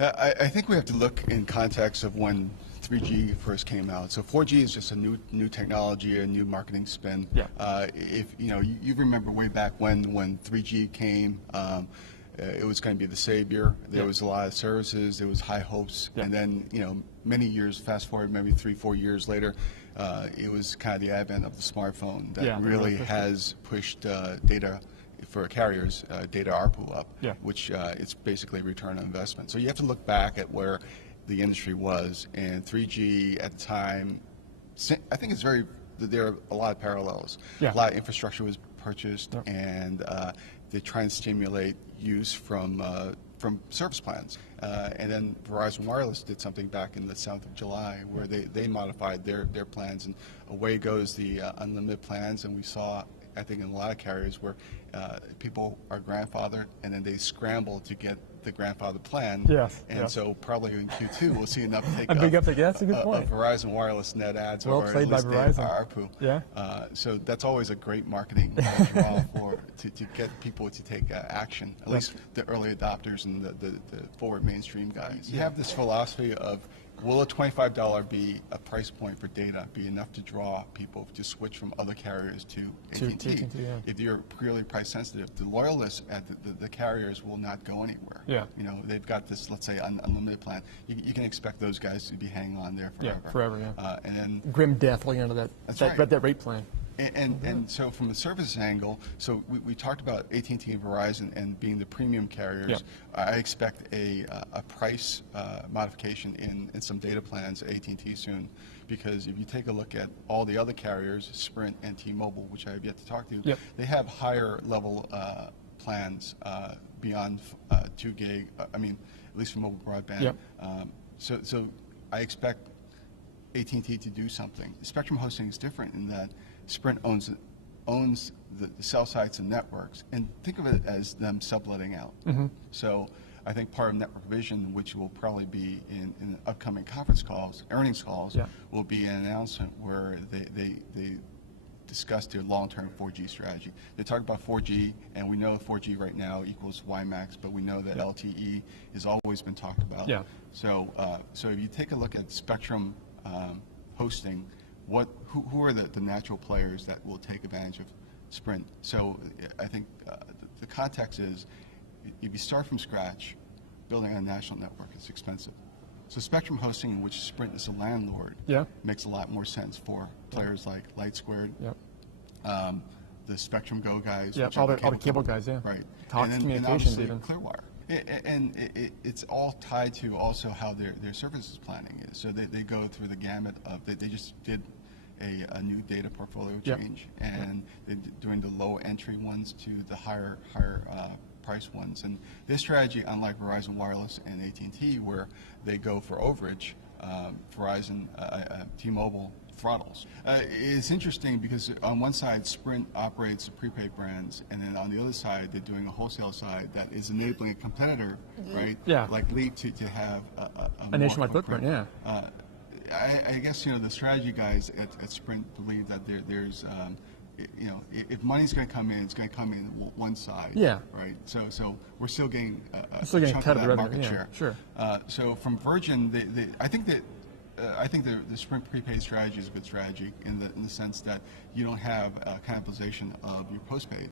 I think we have to look in context of when 3G first came out. So 4G is just a new technology, a new marketing spin. Yeah. If you remember way back when 3G came, it was going to be the savior. There was a lot of services. There was high hopes, and then many years, fast forward maybe 3-4 years later, it was kind of the advent of the smartphone that really has pushed data for carriers, data ARPU up, which it's basically return on investment. So you have to look back at where the industry was, and 3G at the time, I think there are a lot of parallels. A lot of infrastructure was purchased, and they try and stimulate use from service plans. And then Verizon Wireless did something back in the 7th of July where they modified their plans, and away goes the unlimited plans, and we saw, I think, in a lot of carriers where people are grandfathered and then they scramble to get the grandfather plan. So probably in Q2 we'll see an uptake of Verizon Wireless net adds or at least ARPU. So that's always a great marketing draw to get people to take action, at least the early adopters and the forward mainstream guys. You have this philosophy of, will a $25 be a price point for data be enough to draw people to switch from other carriers to AT&T? If you're purely price sensitive, the loyalists at the carriers will not go anywhere. They've got this, let's say, unlimited plan. You can expect those guys to be hanging on there forever. And then grim death looking into that rate plan. And so from a services angle, so we talked about AT&T and Verizon and being the premium carriers. I expect a price modification in some data plans at AT&T soon, because if you take a look at all the other carriers, Sprint and T-Mobile, which I have yet to talk to, they have higher level plans beyond 2 gig, at least for mobile broadband. So I expect AT&T to do something. Spectrum hosting is different in that Sprint owns the cell sites and networks, and think of it as them subletting out. So I think part of network vision, which will probably be in upcoming earnings calls, will be an announcement where they discuss their long-term 4G strategy. They talk about 4G, and we know 4G right now equals WiMAX, but we know that LTE has always been talked about. So if you take a look at spectrum hosting, who are the natural players that will take advantage of Sprint? So I think the context is, if you start from scratch, building a national network is expensive. So spectrum hosting, in which Sprint is a landlord, makes a lot more sense for players like Light Squared, the Spectrum Go guys, all the cable guys, right, Cox Communications, even Clearwire. And it's all tied to also how their services planning is. So they go through the gamut of, they just did a new data portfolio change, and they're doing the low entry ones to the higher price ones. And their strategy, unlike Verizon Wireless and AT&T, where they go for overage, Verizon, T-Mobile throttles. It's interesting because on one side, Sprint operates the prepaid brands, and then on the other side, they're doing a wholesale side that is enabling a competitor, right? Like Leap to have a nationwide footprint. I guess the strategy guys at Sprint believe that there's if money's going to come in, it's going to come in one side. Right. So we're still getting a chunk of that market share. So from Virgin, I think the Sprint prepaid strategy is a good strategy in the sense that you don't have cannibalization of your postpaid.